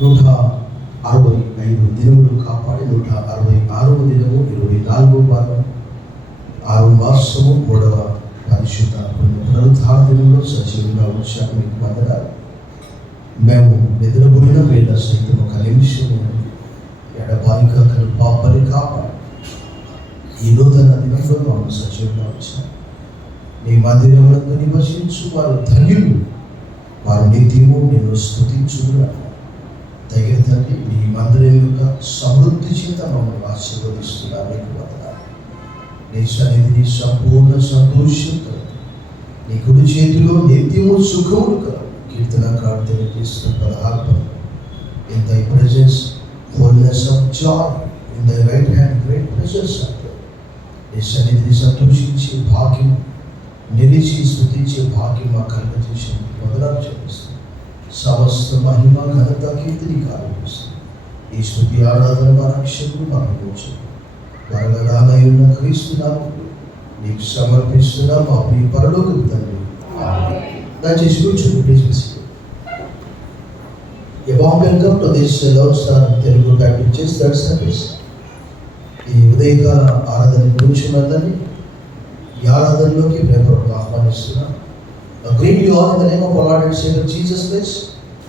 165 దినములు కాపాడి 166వ దినము 24వ వారం 6వ మాసము 3వ పరిశుద్ధ పునరుద్ధాన దినంలో సజీవంగా వచ్చాము. మీకు వందనాలు. మేము నిద్రపోయిన వేళ సైతం ఒక నిమిషం ఎడబాయిక పాపని కాపాడు ఈ నూతన దినంలో మేము సజీవంగా వచ్చాము. నీ మందిరంలో నివసించు వారు ధన్యులు, వారు నిత్యము నేను స్తుతించుకున్నాను. తగిన తండ్రి, నీ మందిరం యొక్క సమృద్ధి చేత మమ్మల్ని ఆశీర్వదిస్తున్నారు. నీకు వందనాలు. నీ సన్నిధిని సంపూర్ణ సంతోషంతో నీ కుడి చేతిలో నిత్యము సుఖములు కలవు. కీర్తనకారుడు తెలియజేస్తున్న 16 పదం. In thy presence fullness of joy, in thy right hand great pleasures are there. నీ సన్నిధిని సంతోషించే భాగ్యం, నిలిచి స్తుతించే భాగ్యం మా కలుగ చేసి వందనాలు చెల్లిస్తుంది. సమస్త మహిమ ఘనత కీర్తిని కారణిస్తుంది. ఈ స్తుతి ఆరాధన మా రక్షకుడు మా విమోచకుడు త్వరగా రానయ్యున్న క్రీస్తు నామములో నీకు సమర్పిస్తున్నా మా ప్రియ పరలోకపు తండ్రి. దయచేసి కూర్చోండి, please. A warm welcome to this Lord's Telugu Baptist Church third service. ఈ ఉదయకాల ఆరాధన గురించి ఉన్నదని ఈ ఆరాధనలోకి ప్రేమపూర్వకంగా ఆహ్వానిస్తున్నాం. Greet you all in the name of our Lord and Savior Jesus Christ.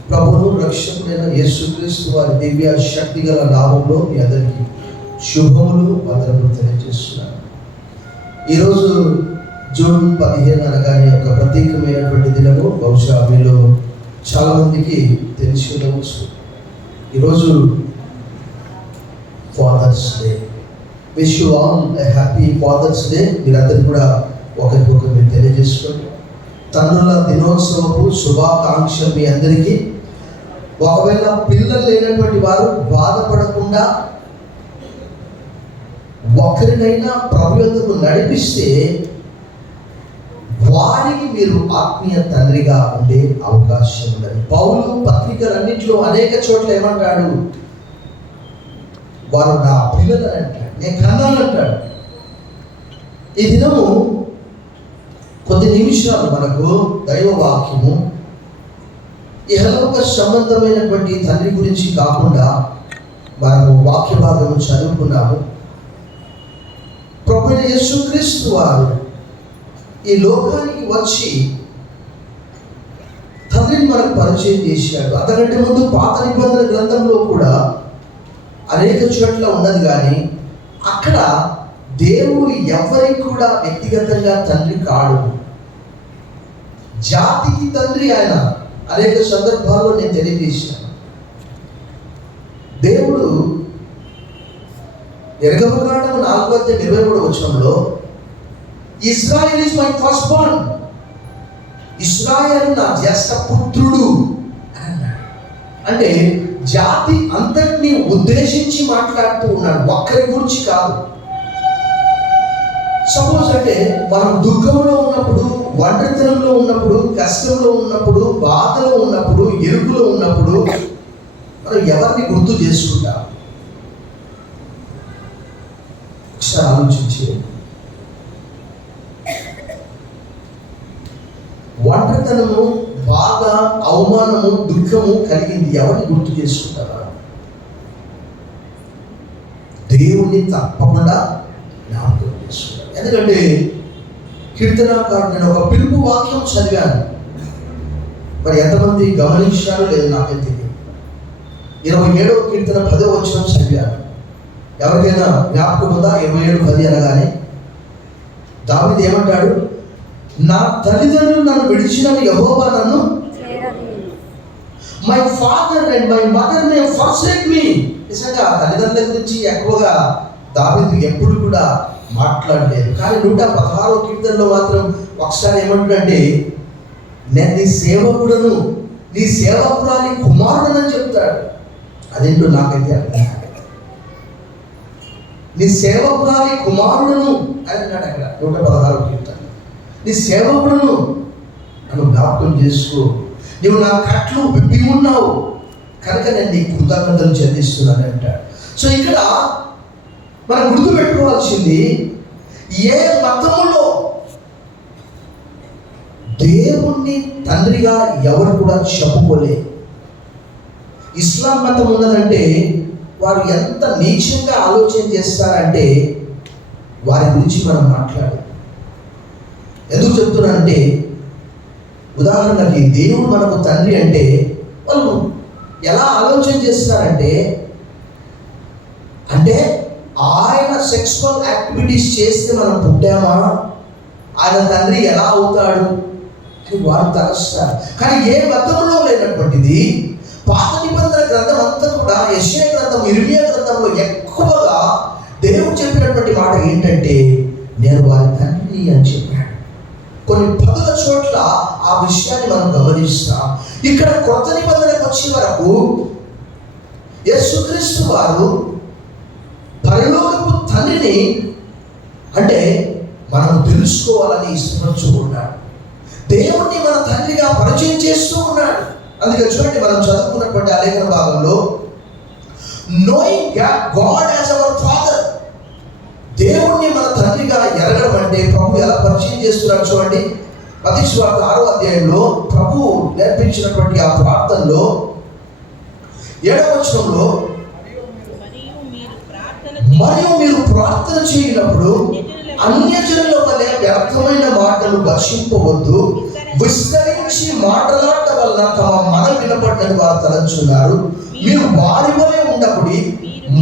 ప్రభువు రక్షకుడైన యేసుక్రీస్తు వారి దివ్య శక్తి గల నామములో మీ అందరికీ శుభములు వందనములు తెలియజేస్తున్నాను. ఈరోజు జూన్ 15 అనగానే ఒక ప్రత్యేకమైనటువంటి దినము. బహుశా మీలో చాలామందికి తెలిసి ఉండవచ్చు. ఈరోజు Father's Day. Wish you all a happy Father's Day. మీరందరూ కూడా ఒకరికొకరు మీరు తెలియజేసుకోండి. తండ్రుల దినోత్సవపు శుభాకాంక్ష మీ అందరికీ. ఒకవేళ పిల్లలు లేనటువంటి వారు బాధపడకుండా ఒకరినైనా ప్రభు యొద్దకు నడిపిస్తే వారికి మీరు ఆత్మీయ తండ్రిగా ఉండే అవకాశం ఉన్నది. పౌలు పత్రికలన్నింటిలో అనేక చోట్ల ఏమంటాడు? వారు నా పిల్లలు అంటాడు, నేను కన్నాను అంటాడు. ఈ దినము కొద్ది నిమిషాలు మనకు దైవ వాక్యము ఇహలోక సంబంధమైనటువంటి తండ్రి గురించి కాకుండా మనము వాక్య భాగము చదువుకున్నాము. ప్రభువైన యేసుక్రీస్తు వారు ఈ లోకానికి వచ్చి తండ్రిని మనకు పరిచయం చేశాడు. అంతకంటే ముందు పాత నిబంధన గ్రంథంలో కూడా అనేక చోట్ల ఉన్నది, కానీ అక్కడ దేవుడు ఎవరికి కూడా వ్యక్తిగతంగా తండ్రి కాడు, జాతికి తండ్రి ఆయన. అనేక సందర్భాల్లో నేను తెలియజేశాను. దేవుడు నిర్గమకాండము 4:23 Israel is my first Born, ఇశ్రాయేలు నా జ్యేష్ఠ పుత్రుడు అని అన్నాడు. అంటే జాతి అంతటిని ఉద్దేశించి మాట్లాడుతూ ఉన్నాడు, ఒక్కరి గురించి కాదు. సపోజ్ అంటే మనం దుఃఖంలో ఉన్నప్పుడు, ఒంటరితనంలో ఉన్నప్పుడు, కష్టంలో ఉన్నప్పుడు, బాధలో ఉన్నప్పుడు, ఎరుకులో ఉన్నప్పుడు మనం ఎవరిని గుర్తు చేసుకుంటాం? ఒకసారి ఆలోచించి. ఒంటరితనము, బాధ, అవమానము, దుఃఖము కలిగింది ఎవరిని గుర్తు చేసుకుంటారా? దేవుణ్ణి తప్పకుండా జ్ఞాపకం చేసుకుంటారు. ఎందుకంటే కీర్తనాకారుడు నేను ఒక పిలుపు వాక్యం చదివాను. మరి ఎంతమంది గమనించారో లేదు నాకైతే తెలియదు. 27వ కీర్తన 10వ వచనం చదివాను. ఎవరికైనా జ్ఞాపకం ఉందా? 27:10 అనగానే దావీదు ఏమంటాడు? నా తల్లిదండ్రులు నన్ను విడిచిన యెహోవా నన్ను, my father and my mother may forsake me. నిజంగా తల్లిదండ్రుల గురించి ఎక్కువగా దావీదు ఎప్పుడు కూడా మాట్లాడలేదు. కానీ 116వ కీర్తనలో మాత్రం ఒకసారి ఏమంటాడంటే, నేను నీ సేవకుడను, నీ సేవకురాలి కుమారుడని చెప్తాడు. అదేంటో నాకైతే అర్థం కాదు. నీ సేవకురాలి కుమారుడును అని అన్నాడు అక్కడ 116వ కీర్తన. నీ సేవకుడును, నన్ను జ్ఞాపకం చేసుకో, నువ్వు నా కట్లు విప్పి ఉన్నావు కనుక నేను నీ కృతజ్ఞతలు చెల్లిస్తున్నాను అంటాడు. సో ఇక్కడ మనం గుర్తుపెట్టుకోవాల్సింది, ఏ మతములో దేవుణ్ణి తండ్రిగా ఎవరు కూడా చెప్పుకోలేదు. ఇస్లాం మతం ఉన్నదంటే వారు ఎంత నీచంగా ఆలోచన చేస్తారంటే వారి గురించి మనం మాట్లాడాలి. ఎందుకు చెప్తున్నానంటే, ఉదాహరణకి దేవుడు మనకు తండ్రి అంటే వాళ్ళు ఎలా ఆలోచన చేస్తారంటే, అంటే ఆయన సెక్సువల్ యాక్టివిటీస్ చేస్తే మనం పుట్టామా, ఆయన తండ్రి ఎలా అవుతాడు అని వారు తలస్తారు. కానీ ఏ మతంలో లేనటువంటిది పాత నిబంధన గ్రంథం అంతా కూడా, యెషయా గ్రంథం, ఇర్మియా గ్రంథంలో ఎక్కువగా దేవుడు చెప్పినటువంటి మాట ఏంటంటే, నేను వారి తండ్రిని అని చెప్పాడు. కొన్ని పదుల చోట్ల ఆ విషయాన్ని మనం గమనిస్తాం. ఇక్కడ కొత్త నిబంధనకు వచ్చే వరకు యేసుక్రీస్తు వారు పరలోకపు తండ్రిని అంటే మనం తెలుసుకోవాలని ఇష్టపడుతూ ఉన్నాడు. దేవుణ్ణి మన తండ్రిగా పరిచయం చేస్తూ ఉన్నాడు. అందుకే చూడండి, మనం చదువుకున్నటువంటి ఆ లేఖన భాగంలో knowing God as our father, దేవుణ్ణి మన తండ్రిగా ఎరగడం అంటే ప్రభు ఎలా పరిచయం చేస్తున్నాడు చూడండి. మత్తయి సువార్త 6వ అధ్యాయంలో ప్రభు నేర్పించినటువంటి ఆ ప్రార్థనలో 7వ వచనంలో, మరియు మీరు ప్రార్థన చేయనప్పుడు అన్యజనుల వలె వ్యర్థమైన మాటలు వర్షింపవద్దు, విస్తరించి మాటలాడటం వలన తమ మన వినపడ్డని వారు తలంచున్నారు. మీరు వారి వలె ఉండకుడి,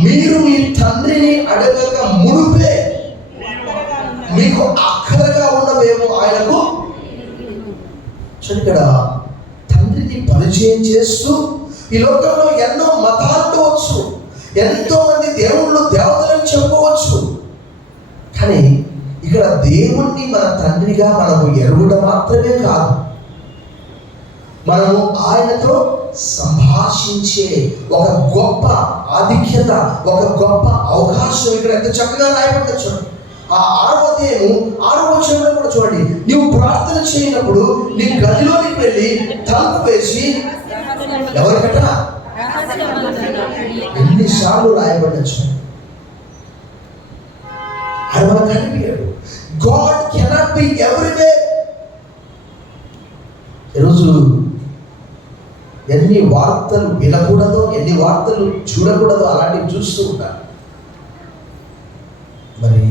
మీరు మీ తండ్రిని అడగక మునుపే మీకు అక్కరగా ఉన్నవేమో ఆయనకు. ఇక్కడ తండ్రిని పరిచయం చేస్తూ, ఈ లోకంలో ఎన్నో మతాలు ఉండవచ్చు, ఎంతో మంది దేవుళ్ళు దేవతలను చెప్పవచ్చు, కానీ ఇక్కడ దేవుణ్ణి మన తండ్రిగా మనము ఎరుగుట మాత్రమే కాదు, మనము ఆయనతో సంభాషించే ఒక గొప్ప ఆధిక్యత, ఒక గొప్ప అవకాశం ఇక్కడ ఎంత చక్కగా రాయబడిందో చూడండి. ఆ 6వ అధ్యాయము 6వ వచనంలో కూడా చూడండి, నువ్వు ప్రార్థన చేయనప్పుడు నీ గదిలోనికి వెళ్ళి తలుపు వేసి ఎవరికట ఎన్నిసార్లు రాయబడచ్చు. అది మనకు కనిపించదు. God cannot be everywhere. ఈరోజు ఎన్ని వార్తలు వినకూడదో, ఎన్ని వార్తలు చూడకూడదో అలాంటివి చూస్తూ ఉంటారు. మరి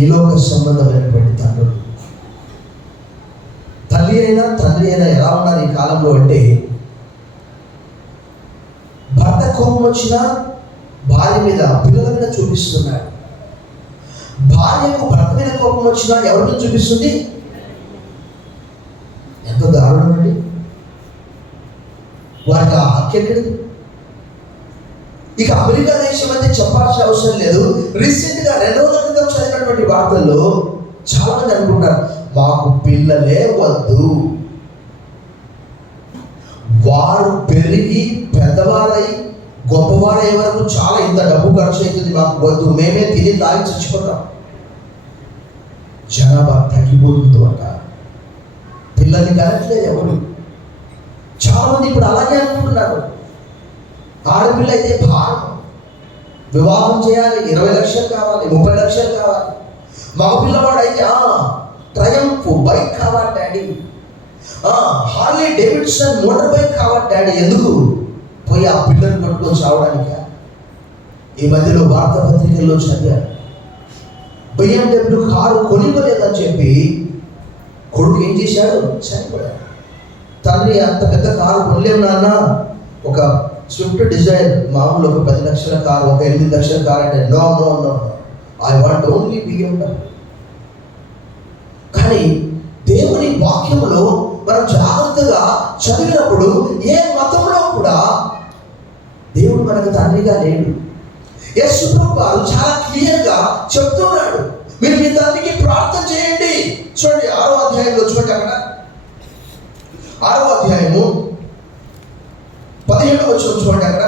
ఈ లోక సంబంధమైనటువంటి తండ్రులు, తల్లి అయినా తండ్రి అయినా ఎలా ఉన్నారు ఈ కాలంలో అంటే, భర్త కోపం వచ్చినా భార్య మీద, పిల్లల మీద చూపిస్తున్నాడు. భార్యకు భర్త మీద కోపం వచ్చినా ఎవరి మీద చూపిస్తుంది? ఎంత దారుణం అండి. వారికి ఆ హక్కు ఎక్కడిది? ఇక అమెరికా దేశం అయితే చెప్పాల్సిన అవసరం లేదు. రీసెంట్గా 2 రోజుల క్రితం చదివినటువంటి వార్తల్లో చాలా మంది అనుకుంటారు, మాకు పిల్లలే వద్దు, వారు పెరిగి పెద్దవారై గొప్పవారయ్యే వరకు చాలా ఇంత డబ్బు ఖర్చు అవుతుంది, మాకు వద్దు, మేమే తిని తాగి చచ్చిపోతాం. జనాభా తగ్గిపోతుంది అంట, పిల్లల్ని కనట్లేదు ఎవరు. చాలా మంది ఇప్పుడు అలాగే అనుకుంటున్నారు. ఆడపిల్ల అయితే భారం, వివాహం చేయాలి, 20 లక్షలు కావాలి, 30 లక్షలు కావాలి. మగ పిల్లవాడు అయితే ట్రయంఫ్ బైక్ కావాలి daddy, Harley Davidson motor bike కావాలి డాడీ. ఎందుకు? పోయి ఆ పిల్లలు కొట్టుకొని చావడానిక? ఈ మధ్యలో వార్తాపత్రికల్లో చదివారు, BMW కారు కొనివ్వలేదని చెప్పి కొడుకు ఏం చేశాడు? చనిపోయాడు. తండ్రి, అంత పెద్ద కారు కొనలేము నాన్న, ఒక స్విఫ్ట్ డిజైర్ మామూలు ఒక 10 లక్షల కారు, ఒక 8 లక్షల కారు అంటే no no no, I want only BMW. కానీ దేవుని వాక్యములో మనం జాగ్రత్తగా చదివినప్పుడు ఏ మతంలో కూడా దేవుడు మనకు తండ్రిగా లేడు. యేసు ప్రభువు చాలా క్లియర్గా చెప్తున్నాడు, మీరు మీ తండ్రికి ప్రార్థన చేయండి. చూడండి 6వ అధ్యాయంలో చూడండి, అక్కడ 6వ అధ్యాయము 17వ వచనం చూడండి. అక్కడ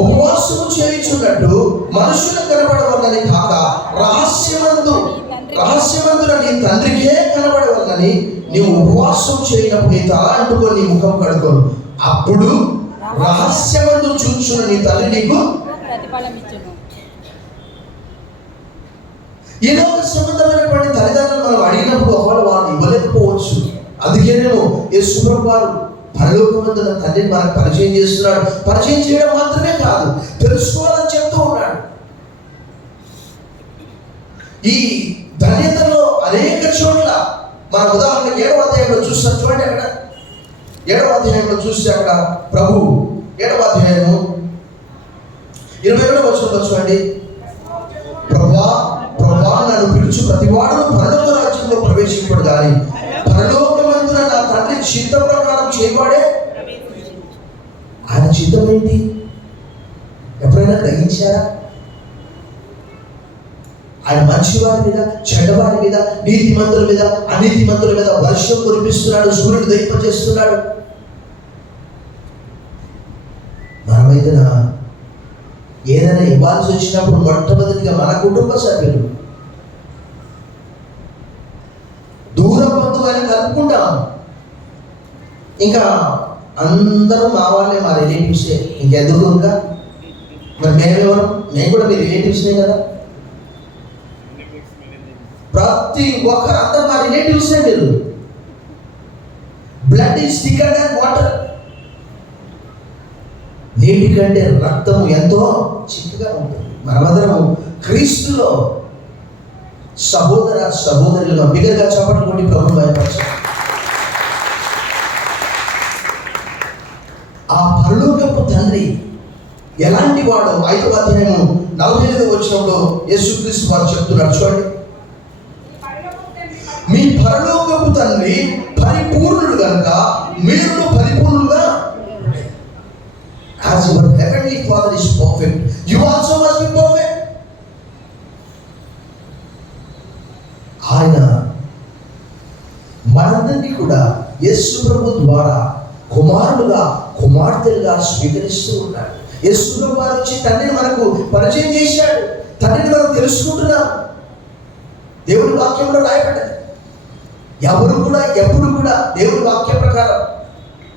ఉపవాసము చేయుచున్నట్టు మనుషులకు కనబడవలని కాక రహస్యమందున నీ తండ్రికే కనబడవలని నీవు ఉపవాసం చేయనప్పుడు నీ తల అంటుకొని నీ ముఖం కడుకోను, అప్పుడు రహస్యమందు చూచున్న నీ తల్లి నీకు ప్రతిఫలమిచ్చును. ఈ లోక సంబంధమైనటువంటి తల్లిదండ్రులు మనం అడిగినప్పుడు ఒకవేళ వాళ్ళు ఇవ్వలేకపోవచ్చు. అందుకేనేమో యేసు ప్రభువు పరలోకమందున్న తండ్రిని మనకు పరిచయం చేస్తున్నాడు. పరిచయం చేయడం మాత్రమే కాదు, తెలుసుకోవాలని చెప్తూ ఉన్నాడు. ఈ ధన్యతలో అనేక చోట్ల మన ఉదాహరణకి 7వ అధ్యాయంలో చూస్తాం. చూడండి, అక్కడ 7వ అధ్యాయంలో చూస్తే అక్కడ ప్రభు 7వ అధ్యాయము 22వ వచనంలో చూడండి, ప్రభా ప్రభా నన్ను పిలుచు ప్రతివాడు పరలోక రాజ్యంలో ప్రవేశింపడు కానీ పరలోకమందున నా తండ్రి చిత్త ప్రకారం చేయవాడే. ఆయన చిత్తం ఏంటి ఎప్పుడైనా గ్రహించారా? ఆయన మంచివారి మీద, చెడ్డవారి మీద, నీతిమంతుల మీద, అనీతిమంతుల మీద వర్షం కురిపిస్తున్నాడు, సూర్యుడు దయింపజేస్తున్నాడు. మనమైతే ఏదైనా ఇవ్వాల్సి వచ్చినప్పుడు మొట్టమొదటిగా మన కుటుంబ సభ్యులు, దూరం బంధువులని కలుపుకుంటాం. ఇంకా అందరూ మా వాళ్ళే, మా రిలేటివ్సే. ఇంకెందుకు ఇంకా మరి మేమెవరు? మేము కూడా మీ రిలేటివ్స్నే కదా. ప్రతి ఒక్కరు అందరూ మా రిలేటివ్సే. మీరు blood is thicker than water. నీటి కంటే రక్తం ఎంతో చిక్కగా ఉంటుంది. మనమందరము క్రీస్తులో సహోదర సహోదరులుగా. బిగ్గరగా చప్పట్లు కొట్టి ప్రభువును భయపరచాలి. ఆ పరలోకపు తండ్రి ఎలాంటి వాడు? 5వ అధ్యాయము 45వ వచనంలో యేసుక్రీస్తు వారు చెప్తున్నారు. చూడండి, మీ పరలోకపు తండ్రి పరిపూర్ణుడు కనుక మీరు పరిపూర్ణులుగా. As your heavenly Father is perfect, you also must be perfect. ఆయన మనందరినీ కూడా యేసు ప్రభు ద్వారా కుమారులుగా, కుమార్తెలుగా స్వీకరిస్తూ ఉన్నాడు. యేసు ప్రభు వారు వచ్చి తండ్రిని మనకు పరిచయం చేశాడు. తండ్రిని మనం తెలుసుకుంటున్నాం. దేవుని వాక్యంలో రాయబడ్డది. ఎవరు కూడా ఎప్పుడు కూడా దేవుని వాక్య ప్రకారం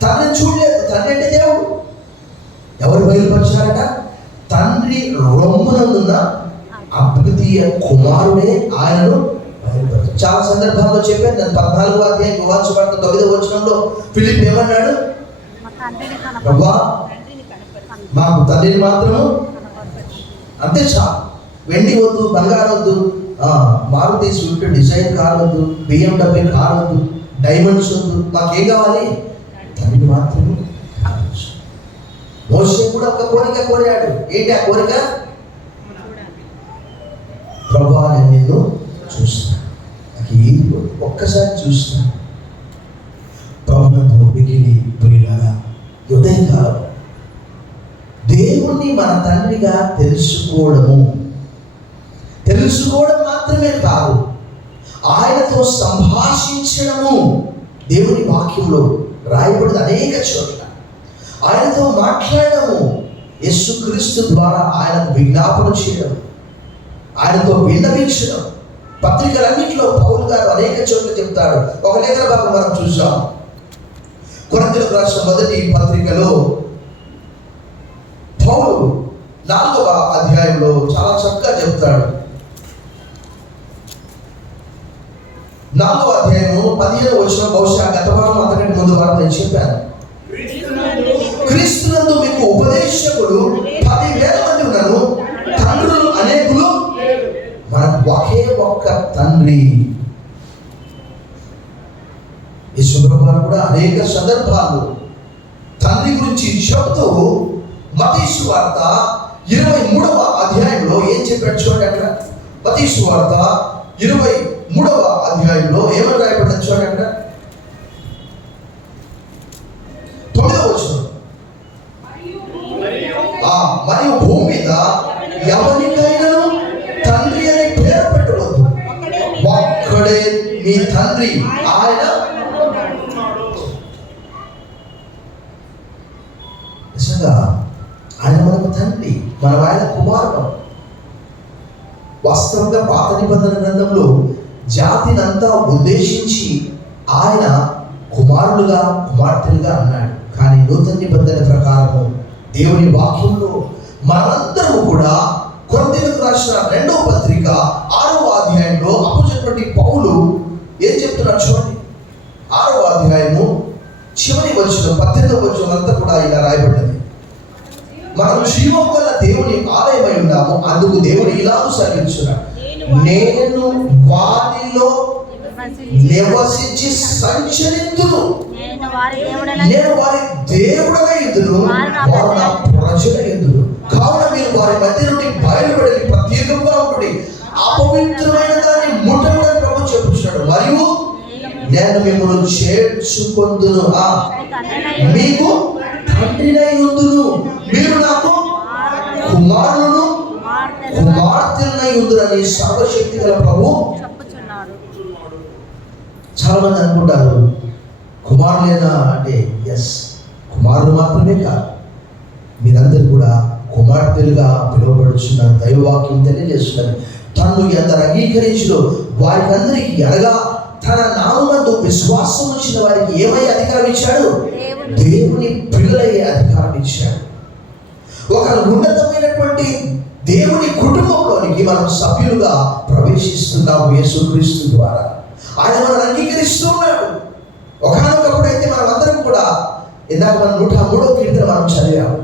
తండ్రిని చూడలేదు. తండ్రి అంటే దేవుడు. ఎవరు బయలుపరిచారట? తండ్రి రొమ్మునందున్న అద్వితీయ కుమారుడే ఆయనను బయలుపరిచారు. చాలా సందర్భాల్లో చెప్పాను. నేను 14వ అధ్యాయం యోహాను సువార్త 9వ వచనంలో ఫిలిప్ ఏమన్నాడు? ప్రభువా మాకు తండ్రిని మాత్రము అంతే చాలు. వెండి వద్దు, బంగారం వద్దు, మారుతి స్విఫ్ట్ డిజైర్ కార్ వద్దు, BMW కార్ వద్దు, డైమండ్స్ వద్దు. మాకేం కావాలి? తండ్రిని మాత్రమే. మోషే కూడా ఒక కోరిక కోరాడు. ఏంటి ఆ కోరిక? ప్రభువా నేను నిన్ను చూస్తాను, నాకు ఏది ఒక్కసారి చూస్తాను. ప్రభునందు మిగిలి ప్రియులారా, ఉదయకాలం దేవుణ్ణి మన తండ్రిగా తెలుసుకోవడం మాత్రమే కాదు, ఆయనతో సంభాషించడము. దేవుని వాక్యంలో రాయబడిన అనేక చోట్ల ఆయనతో మాట్లాడము, యేసుక్రీస్తు ద్వారా ఆయనకు విజ్ఞాపన చేయడం, ఆయనతో విన్నవించడం. పత్రికలన్నింటిలో పౌలు గారు అనేక చోట్ల చెప్తాడు. ఒక లేఖన భాగం మనం చూసాం. కొరింథీయులకు రాసిన మొదటి పత్రికలో పౌలు 4వ అధ్యాయంలో చాలా చక్కగా చెప్తాడు. 4వ అధ్యాయము 15వ వచనం, బహుశా గత వారం అంతకంటే ముందు వారం నేను చెప్పాను. క్రీస్తునందు మీకు ఉపదేశకులు 10,000 మంది ఉన్నారు, తండ్రులు అనేకులు. మనకు ఒకే ఒక్క తండ్రి. యేసుప్రభువు కూడా అనేక సందర్భాలు తండ్రి గురించి చెబుతూ మత్తయి సువార్త 23వ అధ్యాయంలో ఏం చెప్పాడు చూడండి. అక్కడ మత్తయి సువార్త 23వ అధ్యాయంలో ఏమని రాయబడ్డది చూడండి. అక్కడ 9వ వచనం, మరియు భూమి మీద ఎవరికైనా తండ్రి అనే పేరు పెట్టవద్దు, ఒక్కడే మీ తండ్రి, ఆయన. నిజంగా ఆయన మనకు తండ్రి, మనం ఆయన కుమారుడు. వాస్తవంగా పాత నిబంధన గ్రంథంలో జాతినంతా ఉద్దేశించి ఆయన కుమారులుగా, కుమార్తెలుగా అన్నాడు. కానీ నూతన నిబంధన ప్రకారము దేవుని వాక్యంలో మనందరూ కూడా కొరింథీయులకు రాసిన 2వ పత్రిక 6వ అధ్యాయంలో అపోస్తలుడైన పౌలు ఏం చెప్తున్నాడు చూడండి. 6వ అధ్యాయము చివరి వచనం 18వ వచనం అంతా కూడా ఇలా రాయబడ్డది. మనం జీవం వల్ల దేవుని ఆలయమై ఉన్నాము, అందుకు దేవుడు ఇలా సెలవిస్తున్నాడు, నేను వారిలో నివసించి సంచరింతును, నేను వారి దేవుడై యుందును, వారు నా ప్రజలై యుందురు. కావున మీరు వారి మధ్య నుండి బయలుపడి ప్రత్యేకంగా ఉండి అపవిత్రమైన దాన్ని ముట్టమని ప్రభు చెప్పుచున్నాడు. మరియు నేను మిమ్మల్ని చేర్చుకొందును, మీకు తండ్రినై యుందును, మీరు నాకు కుమారులను కుమార్తెలనై యుందురని సర్వశక్తి గల ప్రభు చెప్పుచున్నాడు. చాలా మంది అనుకుంటారు కుమారులేనా అంటే, ఎస్, కుమారులు మాత్రమే కాదు, మీరందరూ కూడా కుమార్తెలుగా పిలువబడుచున్నారు. దైవవాక్యం తెలియజేస్తున్నారు. తను ఎందరు అంగీకరించో వారికి అందరికీ, అనగా తన నామమందు విశ్వాసం ఉంచిన వారికి ఏమై అధికారం ఇచ్చాడు? దేవుని పిల్లలయ్యే అధికారం ఇచ్చాడు. ఒక ఉన్నతమైనటువంటి దేవుని కుటుంబంలోనికి మనం సభ్యులుగా ప్రవేశిస్తున్నాము యేసుక్రీస్తు ద్వారా. ఆయన మనం అంగీకరిస్తూ ఉన్నాడు. ఒకనొకప్పుడైతే మనం అందరం కూడా, ఇందాక మనం 103వ కీర్తన మనం చదివాము,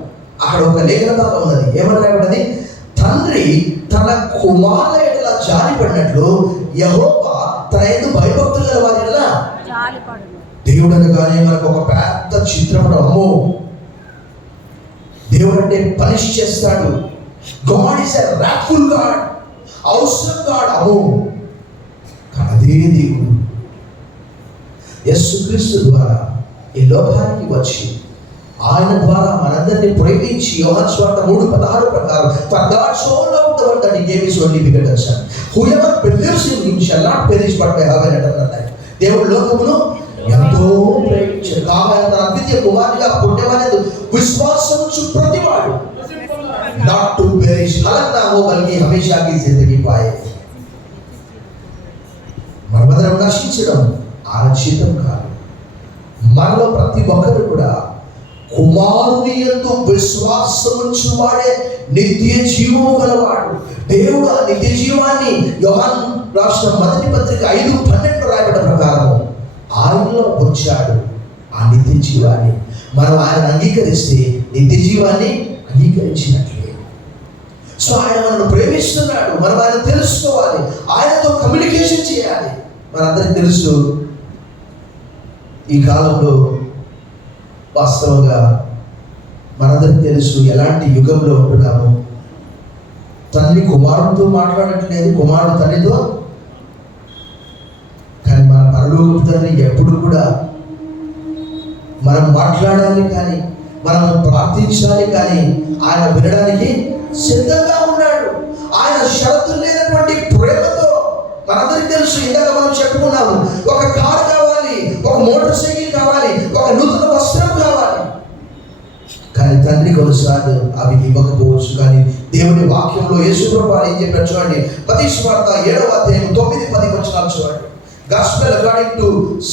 అక్కడ ఒక లేఖన భాగం ఉన్నది. ఏమని రాయబడ్డది? తండ్రి తన కుమారుల ఎడల జాలిపడినట్లు యెహోవా తన యందు భయభక్తులు గల వారి ఎడల జాలిపడును. దేవుడు అనగానే మనకు ఒక పెద్ద చిత్రపటం. అమ్మో, దేవుడు అంటే పనిష్ చేస్తాడు. గాడ్ ఇస్ ఎ రాత్ఫుల్ గాడ్, అవసరం గాడ్. అమ్మో, అదే దేవుడు యేసుక్రీస్తు ద్వారా ఈ లోకానికి వచ్చి ఆయన ద్వారా మనందరినీ ప్రేమించి యోహాను సువార్త 3:16 ప్రకారం, for God so loved the world that he gave his only begotten son, whoever believes in him shall not perish but may have eternal life. దేవుడు లోకమును ఎంతో ప్రేమించాడు, కాగా తన అద్వితీయ కుమారునిగా పుట్టెవలెను విశ్వాసముంచు ప్రతివాడు not to perish हलक ना हो बल्कि हमेशा की जिंदगी पाए. మనమందరం నశించడం ఆరక్షితం కాదు. మనలో ప్రతి ఒక్కరు కూడా కుమారుని యందు విశ్వాసముంచు వాడే నిత్య జీవము గలవాడు. దేవుడు ఆ నిత్య జీవాన్ని యోహాను రాసిన 1వ పత్రిక 5:12 రాయబడ్డ ప్రకారం ఆయనలో ఉంచాడు. ఆ నిత్య జీవాన్ని మనం ఆయన అంగీకరిస్తే నిత్య జీవాన్ని అంగీకరించినట్లే. సో ఆయన మనల్ని ప్రేమిస్తున్నాడు. మనం ఆయన తెలుసుకోవాలి, ఆయనతో కమ్యూనికేషన్ చేయాలి. మనందరికీ తెలుసు, ఈ కాలంలో వాస్తవంగా మనందరికీ తెలుసు ఎలాంటి యుగంలో ఉంటున్నాము. తల్లి కుమారుడితో మాట్లాడట్లేదు, కుమారుడు తల్లితో. కానీ మన పరలోకపు తండ్రి ఎప్పుడు కూడా మనం మాట్లాడాలి కానీ, మనం ప్రార్థించాలి కానీ ఆయన వినడానికి సిద్ధంగా ఉన్నాడు. ఆయన షరతులు లేనటువంటి ప్రేమతో, మనందరికీ తెలుసు, ఇందాక మనం చెప్పుకున్నాము, ఒక కారు కావాలి, ఒక మోటార్ సైకిల్ కావాలి, ఒక నూతన వస్త్రం కావాలి. కానీ తండ్రి కొన్నిసార్లు అవి ఇవ్వకపోవచ్చు. కానీ దేవుని వాక్యంలో యేసుప్రభువు ఏం చెప్పారు చూడండి. మత్తయి సువార్త 7వ అధ్యాయం 9-10 వచనాలు చూడండి. Gospel according to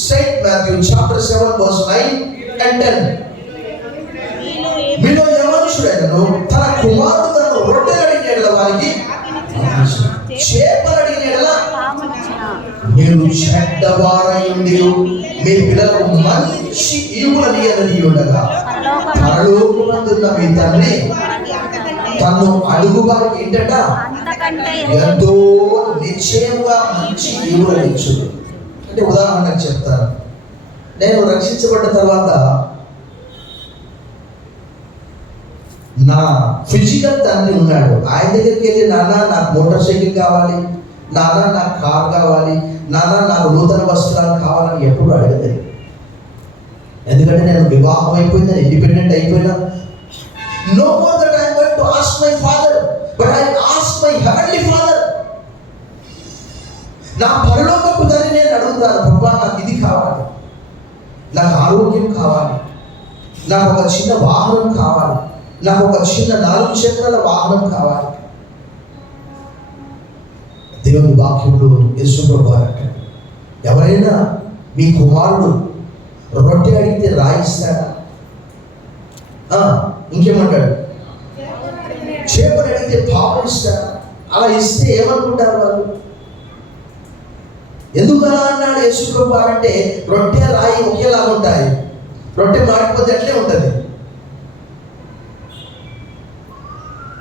Saint Matthew chapter 7 verse 9 and 10. మీలో ఏ మనుషుడైనను తన కుమారుడు తనను రొట్టెలు అడిగిన యెడల వారికి చేపలు అడిగిన యెడల మీరు చెడ్డవారై ఉండి మీ పిల్లలకు మంచి ఈవులని ఉండగా పరలోకమందున్న మీ తండ్రి తను అడుగు వారికి ఏంటంట ఎంతో నిశ్చయంగా మంచి ఈవులని ఇచ్చును. అంటే ఉదాహరణకు చెప్తాను. నేను రక్షించబడ్డ తర్వాత నా ఫిజికల్ తండ్రి ఉన్నాడు. ఆయన దగ్గరికి వెళ్ళి, నాన్న నాకు మోటార్ సైకిల్ కావాలి, నాన్న నాకు కార్ కావాలి, నాన్న నాకు నూతన వస్త్రాలు కావాలని ఎప్పుడు అడగలేదు. ఎందుకంటే నేను వివాహం అయిపోయింది, ఇండిపెండెంట్ అయిపోయినా. No more that I am going to ask my father, but I ask my heavenly father. నా పరలోకపు తండ్రిని నేను అడుగుతాను, ప్రభా నాకు ఇది కావాలి, నాకు ఆరోగ్యం కావాలి, నాకు ఒక చిన్న వాహనం కావాలి, నాకు ఒక చిన్న 4 చక్రాల వాహనం కావాలి. దేవుని వాక్యంలో యేసుప్రభువు అంటాడు, ఎవరైనా మీ కుమారుడు రొట్టె అడిగితే రాయిస్తాడా? ఇంకేమంటాడు? చేపలు అడిగితే పాపం ఇస్తాడా? అలా ఇస్తే ఏమనుకుంటారు వాళ్ళు? ఎందుకు అలా అన్నాడు యేసుప్రభువు అంటే, రొట్టె రాయి ఒకేలా ఉంటాయి, రొట్టె మాడిపోతే అట్లే ఉంటుంది.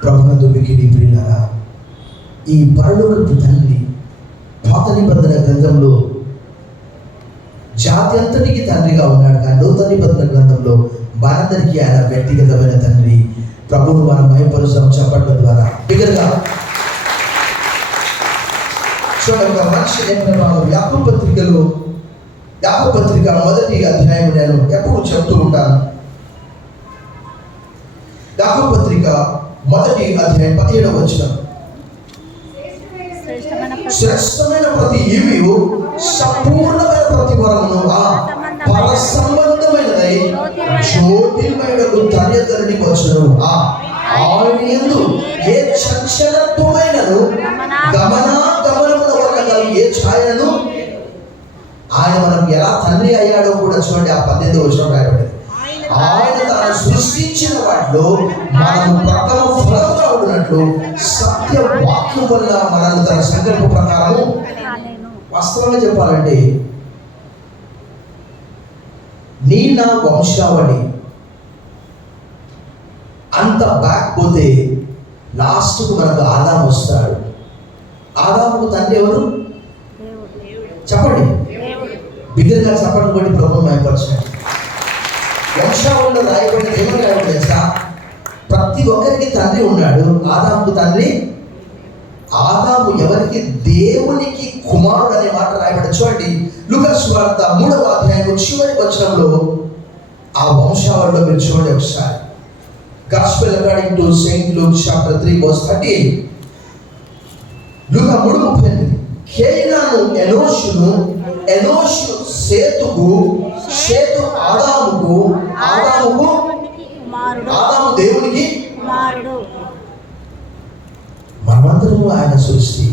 ప్రభునందు మిక్కిలి ప్రియులారా, ఈ పరలోకపు తండ్రి పాత నిబంధన గ్రంథంలో జాతి అంతటికి తండ్రిగా ఉన్నాడు, కానీ నూతన నిబంధన గ్రంథంలో మనందరికీ ఆయన వ్యక్తిగతమైన తండ్రి. ప్రభువును మనం మహిమపరుస్తాం చప్పట్ల ద్వారా బిగ్గరగా. చూడండి, ఒక మనిషి యాకోబు పత్రికలో, యాకోబు పత్రిక 1వ అధ్యాయం నేను ఎప్పుడు చెప్తూ ఉంటాను. యాకోబు పత్రిక 1వ అధ్యాయం 17వ వచనం, శ్రేష్టమైన ప్రతి ఈవియు సంపూర్ణమైన ప్రతి వరమును పర సంబంధమైనదై జ్యోతిర్మయుడకు తల్లిదండ్రునికి వచ్చును. ఆయన యందు ఏ చంచలత్వమైనను గమనాగమనముల వల్ల కలుగు ఏ ఛాయను, ఆయన మనకు ఎలా తండ్రి అయ్యాడో కూడా చూడండి. ఆ 18వ వచనం రాయబడింది, ఆయన తాను సృష్టించిన వాటిలో మనం ప్రథమ ఫలముగా ఉన్నట్లు సత్య వాక్యం వల్ల మనల్ని తన సంకల్ప ప్రకారము. వాస్తవంగా చెప్పాలంటే నీ నా వంశావళి అంత బ్యాక్ పోతే లాస్ట్కు మనకు ఆదాము వస్తాడు. ఆదాముకు తండ్రి ఎవరు చెప్పండి, బిగ్గరగా చెప్పండి కూడా ప్రభువు మైపరచండి. వంశావళిలో రాయబడిన ఏమని రాయబడి తెలుసా? ప్రతి ఒక్కరికి తండ్రి ఉన్నాడు. ఆదాముకు తండ్రి, ఆదాము ఎవరికి? దేవునికి కుమారుడు అనే మాట రాయబడి. చూడండి, లూకా సువార్త 3వ అధ్యాయం చివరి వచనంలో ఆ వంశావళిలో మీరు చూడండి ఒకసారి. Gospel according to Saint Luke chapter 3 verse 13. లూకా 3:38. కేయినాను ఎనోషును, ఎనోషు సేతుకు, సేతు ఆదాముకు, ఆదాము దేవునికి కుమారుడు. మనమందరము ఆయన సృష్టి.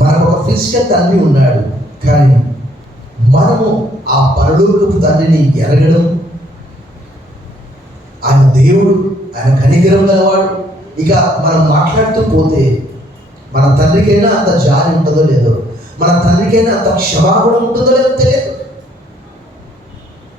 మనకు ఒక ఫిజికల్ తండ్రి ఉన్నాడు, కానీ మనము ఆ పరలోకపు తండ్రిని ఎరగడం, ఆయన దేవుడు, ఆయన కనికరం గలవాడు. ఇక మనం మాట్లాడుతూ పోతే మన తండ్రికైనా అంత జాలి ఉంటుందో లేదో, మన తండ్రికైనా అంత క్షమాగుణం ఉంటుందో లేదో తెలియదు.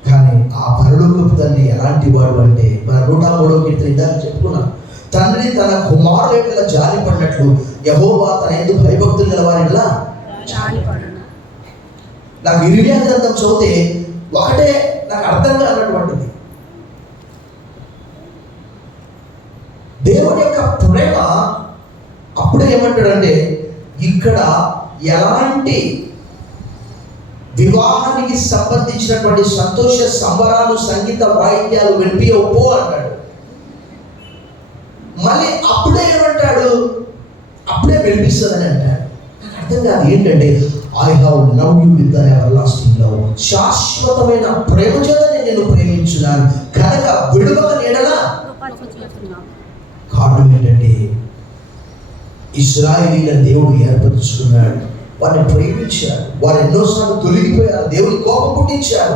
కానీ ఆ పరలోకపు తండ్రి ఎలాంటి వాడు అంటే, మన 103వ కీర్తన ఇందాక చెప్పుకున్నాం, తండ్రి తన కుమారుల జాలి పడినట్లు యెహోవా తన యందు భయభక్తులు గల వారిలా జాలి పడును. నాకు ఇర్మియా గ్రంథం చదివితే ఒకటే నాకు అర్థం కానటువంటిది, దేవుని యొక్క ప్రేమ. అప్పుడే ఏమంటాడంటే, ఇక్కడ ఎలాంటి వివాహానికి సంబంధించినటువంటి సంతోష సంబరాలు, సంగీత వాయిద్యాలు వినిపించవు అంటాడు. మళ్ళీ అప్పుడే ఏమంటాడు, అప్పుడే వినిపిస్తుందని అంటాడు. నాకు అర్థం కాదు ఏంటంటే, I have love you with an ever lasting love, శాశ్వతమైన ప్రేమ చేత నేను ప్రేమించున్నాను కనుక విడువక నీడలా. కారణం ఏంటంటే, ఇశ్రాయేలీల దేవుడు ఏర్పరచుకున్నాడు, వారిని ప్రేమించాడు, వారు ఎన్నోసార్లు తొలగిపోయారు, దేవుని కోపం పుట్టించారు.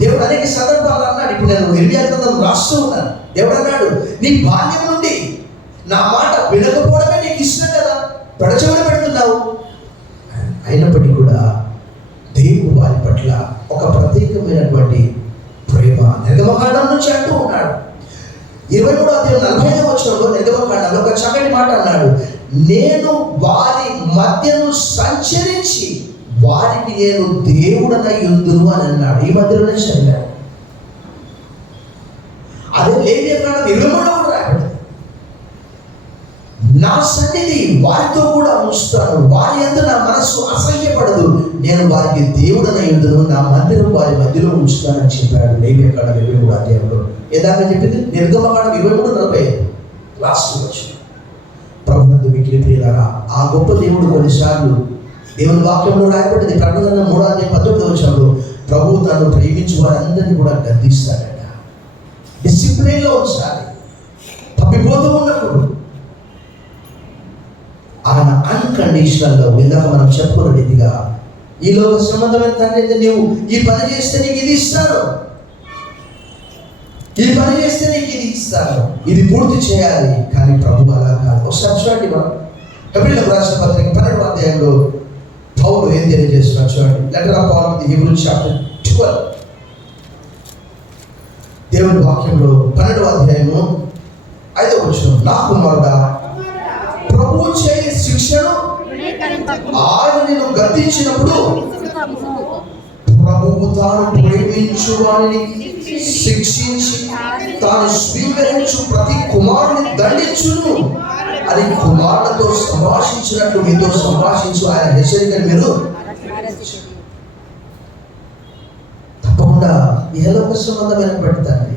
దేవుడు అనేక సందర్భాలు అన్నాడు. ఇప్పుడు నేను ఇర్మియా గ్రంథం రాస్తూ ఉన్నాను. దేవుడు అన్నాడు, నీ బాల్యం నుండి నా మాట వినకపోవడమే నీకు ఇష్టం కదా, పెడచెవిన పెడుతున్నావు. అయినప్పటికీ కూడా దేవుడు వారి పట్ల ఒక ప్రత్యేకమైనటువంటి ప్రేమ నిర్గమకాండం నుంచి అంటూ ఉన్నాడు. 23వ అధ్యాయం 45వ వచనంలో నిర్గమకాండంలో ఒక చక్కటి మాట అన్నాడు, నేను వారి మధ్యను సంచరించి వారికి నేను దేవుడనై యుందును అని అన్నాడు. ఈ మధ్యలోనే చదివాడు. అదే లేవియకాండం 23లో కూడా రాయబడింది, నా సన్నిధి వారితో కూడా ఉంచుతాను, వారి యందు నా మనస్సు అసహ్యపడదు, నేను వారికి దేవుడనై యుందును, నా మందిరం వారి మధ్యలో ఉంచుతానని చెప్పాడు. లేవియకాండం 23వ అధ్యాయంలో. ఏదాకా చెప్పింది? నిర్గమకాండం 23:45 లాస్ట్ వచ్చింది. ప్రభునందు మిక్కిలి ప్రియులారా, ఆ గొప్ప దేవుడు కొన్నిసార్లు దేవుని వాక్యంలో రాయబడింది. ప్రకటన 3వ అధ్యాయం 19వ వచనంలో, ప్రభువు తను ప్రేమించు వారందరినీ కూడా గద్దిస్తాడట, డిసిప్లిన్లో ఉంచాలి. తప్పిపోతూ ఉన్నప్పుడు ఆయన అన్కండిషనల్ గా, ఇందాక మనం చెప్పుకున్న రీతిగా, ఈ లోక సంబంధమైన తండ్రి నీవు ఈ పని చేస్తే నీకు ఇది ఇస్తాను, ఈ పని చేస్తే నీకు ఇది ఇస్తాను, ఇది పూర్తి చేయాలి. కానీ ప్రభు అలా కాదు. ఒకసారి చూడండి, మనం హెబ్రీయులకు రాసిన పత్రిక 12వ అధ్యాయంలో పౌలు ఏం తెలియజేస్తున్నాడు చూడండి. Letter of Paul to the Hebrew chapter ritual. దేవుని వాక్యంలో 12వ అధ్యాయము 5వ వచనం, నా కుమారుడా ప్రభువు చేయి శిక్షను ఆయన నిన్ను గద్దించినప్పుడు ప్రభువు తాను ప్రేమించు వారిని శిక్షించి తాను స్వీకరించు ప్రతి కుమారుని దండించును అని కుమారులతో సంభాషించినట్లు మీతో సంభాషించు ఆయన హెచ్చరికను మీరు తప్పకుండా ఇహలోక సంబంధమైనటువంటి తండ్రి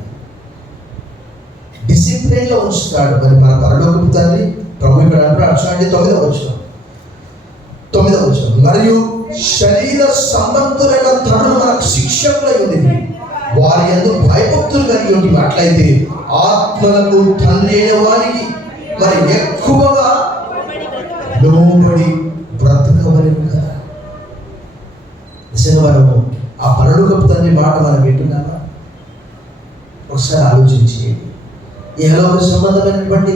డిసిప్లిన్ లో ఉంచుతాడు. మరి మన పరలోకపు తండ్రి ప్రభు ఇక్కడ అంటాడు చూడండి 9వ వచనం, మరియు శరీర సంబంధులైన తండ్రులు మనకు శిక్షకులై ఉంది, వారి యందు భయభక్తులు కలిగి ఉంటుంది. అట్లయితే ఆత్మలకు తండ్రి అయిన వారికి మరి ఎక్కువగా లోబడి బ్రతకవలెను కదా. నిజంగా మనము ఆ పరలోకపు తండ్రి మాట మనం వింటున్నామా? ఒకసారి ఆలోచించి ఇహలోక సంబంధమైనటువంటి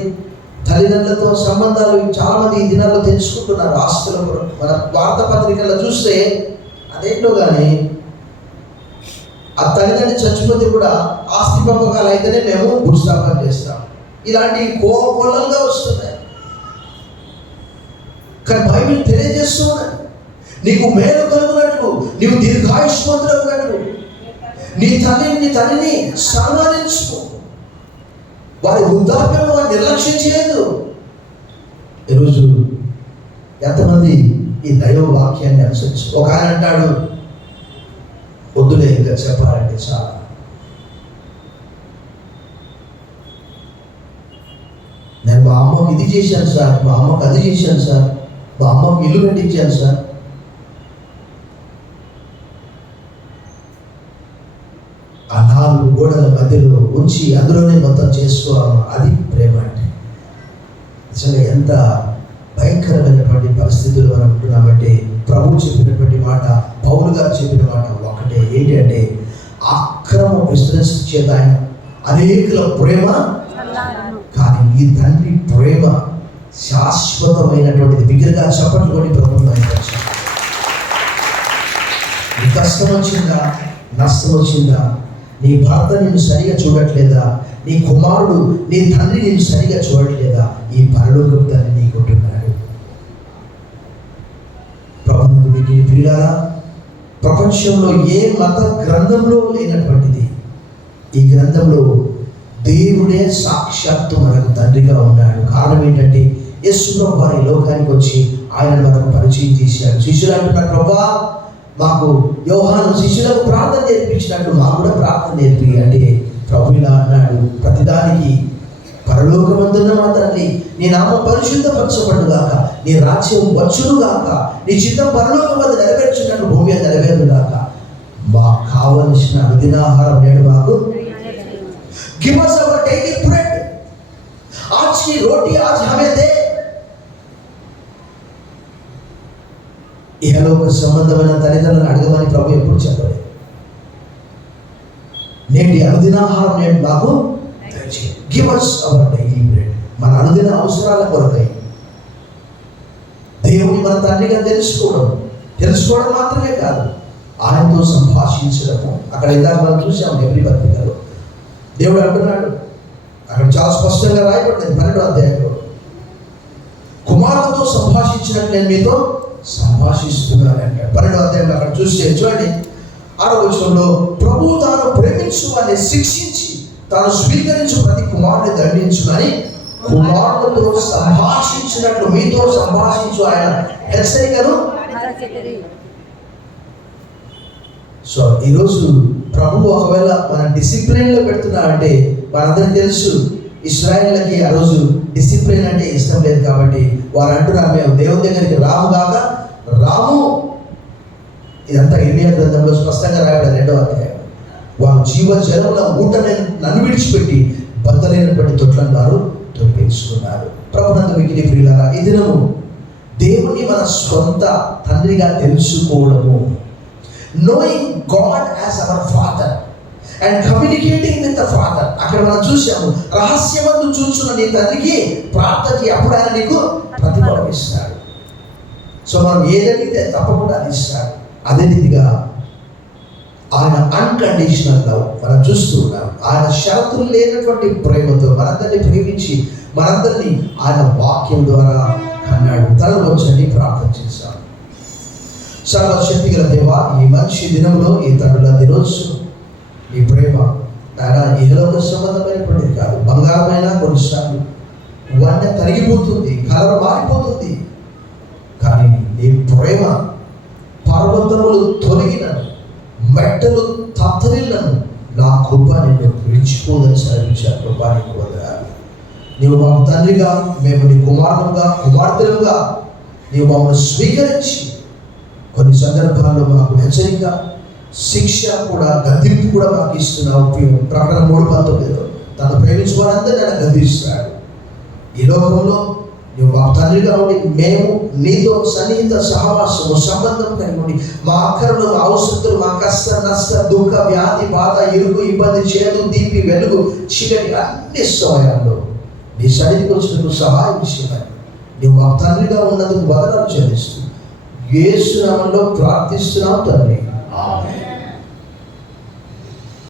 తల్లిదండ్రులతో సంబంధాలు చాలా మంది ఈ దినాల్లో తెలుసుకుంటున్నారు. ఆస్తుల కొరకు మన వార్తాపత్రికల్లో చూస్తే అదేంటో కానీ ఆ తల్లిదండ్రి చచ్చిపోతే కూడా ఆస్తి పంపకాలు అయితేనే మేము భూస్థాపన చేస్తాం. ఇలాంటి కోలంగా వస్తున్నాయి. కానీ బైబిల్ తెలియజేస్తున్నది, నీకు మేలు కలుగునట్లు, నీవు దీర్ఘాయుష్మంతులవునట్లు నీ తల్లిని సన్మానించుకో. వారి వృద్ధాప్యం వారిని నిర్లక్ష్యం చేయదు. ఈరోజు ఎంతమంది ఈ దైవ వాక్యాన్ని అనుసరించి, ఒక ఆయన అంటాడు వద్దులే ఇంకా చెప్పాలంటే చాలా. నేను మా అమ్మకు ఇది చేశాను సార్, మా అమ్మకు అది చేశాను సార్, మా అమ్మకు ఇల్లు కట్టించాను సార్. ఆ 4 గోడల మధ్యలో ఉంచి అందులోనే మొత్తం చేసుకోవాలి. అది ప్రేమ అంటే. నిజంగా ఎంత భయంకరమైనటువంటి పరిస్థితులు మనం ఉంటున్నామంటే ప్రభు చెప్పినటువంటి మాట, పౌలు గారు చెప్పిన మాట ఒకటే, ఏంటి అంటే అక్రమ బిజినెస్ చేత ఆయన అనేకుల ప్రేమ, కానీ ఈ తండ్రి ప్రేమ శాశ్వతమైనటువంటిది. బిగ్గరగా చప్పట్లు కొట్టి ప్రభుత్వం కష్టం వచ్చిందా, నష్టం వచ్చిందా, నీ భర్త నిన్ను సరిగా చూడట్లేదా, నీ కుమారుడు నీ తండ్రి నిన్ను సరిగా చూడట్లేదా, ఈ పరలోకపు తండ్రి నీకుంటున్నాడు. ప్రభుత్వం మీకు ప్రియులారా, ప్రపంచంలో ఏ మత గ్రంథంలో లేనటువంటిది ఈ గ్రంథంలో దేవుడే సాక్షాత్తు మనకు తండ్రిగా ఉన్నాడు. కారణం ఏంటంటే యేసు వారి లోకానికి వచ్చి ఆయన మనకు పరిచయం చేశాడు. శిష్యులు అంటున్నారు, ప్రభా మాకు యోహాను శిష్యులకు ప్రార్థన నేర్పించినట్టు మాకు కూడా ప్రార్థన నేర్పి అంటే ప్రభు ఇలా అన్నాడు, ప్రతిదానికి పరలోకమందున్న మా తండ్రి నీ నామం పరిశుద్ధపరచబడుగాక, నీ రాజ్యం వచ్చునుగాక, నీ చిత్తం పరలోకం వద్ద నెరవేర్చున్నట్టు భూమి మీద నెరవేరుగాక, మాకు కావలసిన అనుదినాహారం నేడు మాకు give us our daily bread, आज की रोटी आज हमें दे. ఇహలోక సంబంధమైన తల్లిదండ్రులను అడగమని ప్రభు ఎప్పుడు చెప్పలేదు. నేటి అనుదినాహారం నేడు మాకు give us our daily bread. మన అనుదిన అవసరాల కొరకై దేవుని మన తండ్రిగా తెలుసుకోవడం మాత్రమే కాదు, ఆయనతో సంభాషించడము. అక్కడ ఇందాక మనం చూసాము ఎబ్రీ పత్రికలో దేవుడు అంటున్నాడు, అక్కడ చాలా స్పష్టంగా రాయబడింది 12వ అధ్యాయంలో, కుమారులతో సంభాషించినట్లు నేను మీతో సంభాషిస్తున్నాను అంటాడు. 12వ అధ్యాయంలో అక్కడ చూస్తే చూడండి 6వ వచనంలో, ప్రభువు తాను ప్రేమించు వారిని శిక్షించి తాను స్వీకరించు ప్రతి కుమారుని దండించునని కుమారులతో సంభాషించినట్లు మీతో సంభాషించు ఆయన హెచ్చరికను. సో ఈరోజు ప్రభు ఒకవేళ మన డిసిప్లిన్లో పెడుతున్నాడంటే మనందరికీ తెలుసు, ఇశ్రాయేలుకి ఆ రోజు డిసిప్లిన్ అంటే ఇష్టం లేదు కాబట్టి వారు అంటున్నారు, మేము దేవుని దగ్గరికి రాము. ఇదంతా ఇర్మియా గ్రంథంలో స్పష్టంగా రాయబడింది 2వ అధ్యాయం. వారు జీవజలముల ఊటని నన్ను విడిచిపెట్టి బద్దలైనటువంటి తొట్లను వారు తొప్పించుకున్నారు. ప్రభునందు మిగిలి ప్రియులారా, ఈ దినము దేవుని మన స్వంత తండ్రిగా తెలుసుకోవడము, knowing God as our Father and communicating with the Father. అక్కడ మనం చూసాము, రహస్యమందు చూచున్న నీ తండ్రికి ప్రార్థనకి అప్పుడు ఆయన నీకు ప్రతిఫలం ఇస్తాడు. సో మనం ఏదైతే తప్పకుండా అది ఇస్తాడు. అదే రీతిగా ఆయన అన్కండిషనల్ లవ్ మనం చూస్తూ ఉన్నాం. ఆయన షరతులు లేనటువంటి ప్రేమతో మనందరినీ ప్రేమించి మనందరినీ ఆయన వాక్యం ద్వారా కన్నాడు. తలవచ్చని ప్రార్థన చేశాం. సర్వశక్తి గల దేవా, ఈ మంచి దినంలో, ఈ తండ్రుల దినోత్సవం, ఈ ప్రేమ నాయన ఇహలోక సంబంధమైనటువంటిది కాదు. బంగారమైన కొన్నిసార్లు వన్నె తరిగిపోతుంది, కలర్ మారిపోతుంది. కానీ నీ ప్రేమ పర్వతములు తొలగినను, మెట్టలు తత్తరిల్లను, నా కృప నిన్ను విడిచిపోదని సెలవించారు. కృప నీకు వందనాలు. నీవు మా తండ్రిగా, మేము నీ కుమారులుగా, కుమార్తెలుగా నీవు మమ్మల్ని స్వీకరించి కొన్ని సందర్భాల్లో మాకు హెచ్చరిక, శిక్ష కూడా, గద్దింపు కూడా మాకు ఇస్తున్నావు. ప్రకటన 3:19 తను ప్రేమించిన వారందరూ నన్ను గద్దిస్తాడు. ఈ లోకంలో నువ్వు మా తండ్రిగా ఉండి మేము నీతో సన్నిహిత సహవాసము, సంబంధం కలిగి ఉండి మా అక్కరలు, మా అవసరతలు, మా కష్ట నష్ట దుఃఖ వ్యాధి బాధ ఇరుకు ఇబ్బంది చేదు తీపి వెలుగు చీకటి అన్ని సమయాల్లో నీ సన్నిధికి వచ్చినందుకు సహాయం చేయమని నువ్వు మా తండ్రిగా ఉన్నందుకు వదనాలు చెల్లిస్తూ యేసు నామములో ప్రార్థిస్తున్నాం తండ్రి. ఆమేన్.